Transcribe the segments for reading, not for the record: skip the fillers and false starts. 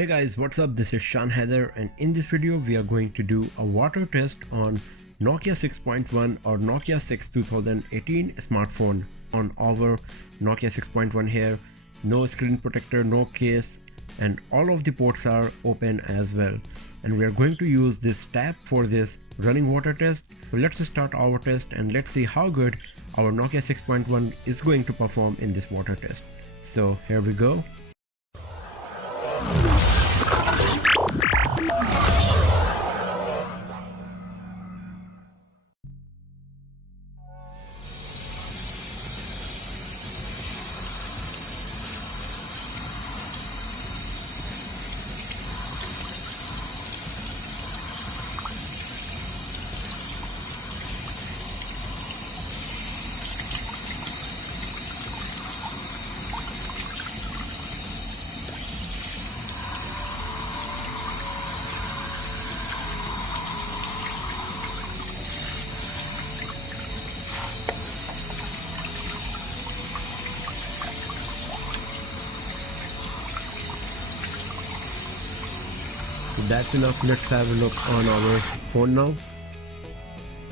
Hey guys, what's up? This is Shan Heather, and in this video we are going to do a water test on Nokia 6.1 or Nokia 6 2018 smartphone on our Nokia 6.1 here. No screen protector, no case, and all of the ports are open as well. And we are going to use this tab for this running water test. So let's start our test and let's see how good our Nokia 6.1 is going to perform in this water test. So here we go. So that's enough. Let's have a look on our phone now.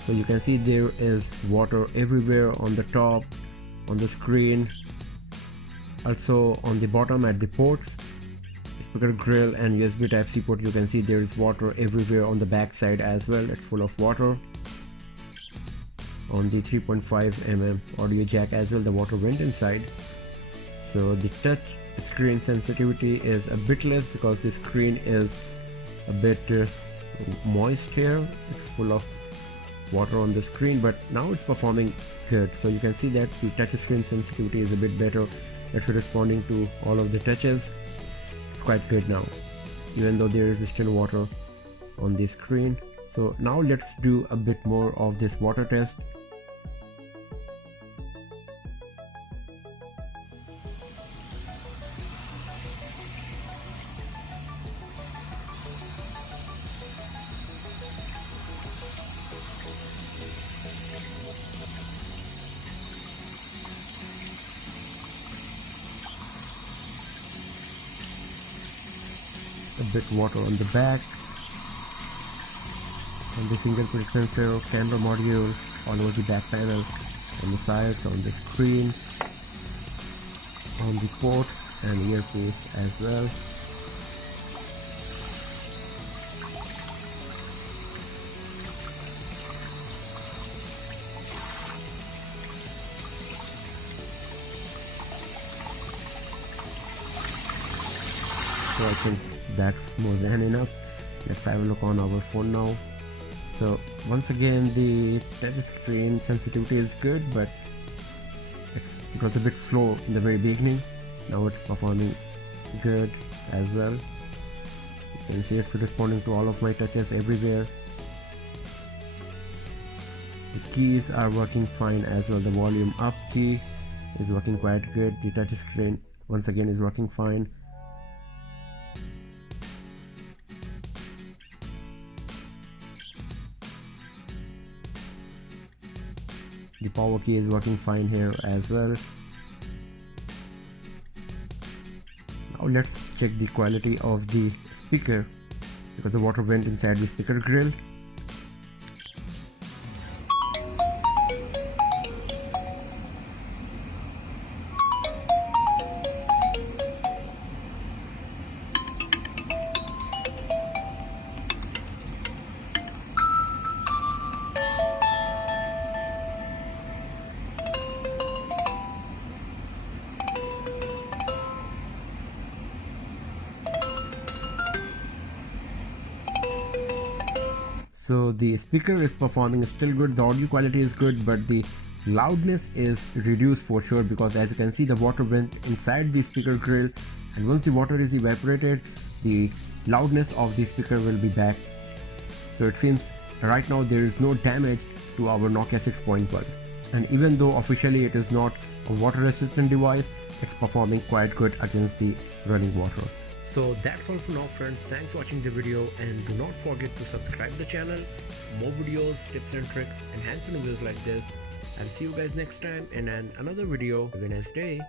So you can see there is water everywhere on the top, on the screen, also on the bottom at the ports, speaker grill and USB Type-C port. You can see there is water everywhere on the back side as well. It's full of water. On the 3.5 audio jack as well, the water went inside. So the touch screen sensitivity is a bit less because the screen is a bit moist here. It's full of water on the screen, but now it's performing good. So you can see that the touch screen sensitivity is a bit better. It's responding to all of the touches. It's quite good now, even though there is still water on the screen. So now let's do a bit more of this water test. A bit water on the back, on the fingerprint sensor, camera module, all over the back panel, on the sides, on the screen, on the ports and earpiece as well. So I think that's more than enough. Let's have a look on our phone now. So once again, the touch screen sensitivity is good, but it was a bit slow in the very beginning. Now it's performing good as well. You can see it's responding to all of my touches everywhere. The keys are working fine as well. The volume up key is working quite good. The touch screen once again is working fine. The power key is working fine here as well. Now let's check the quality of the speaker, because the water went inside the speaker grill. So the speaker is performing still good, the audio quality is good, but the loudness is reduced for sure, because as you can see the water went inside the speaker grill, and once the water is evaporated, the loudness of the speaker will be back. So it seems right now there is no damage to our Nokia 6.1, and even though officially it is not a water resistant device, it's performing quite good against the running water. So that's all for now friends, thanks for watching the video, and do not forget to subscribe the channel. More videos, tips and tricks and hands-on videos like this. I'll see you guys next time in another video. Have a nice day.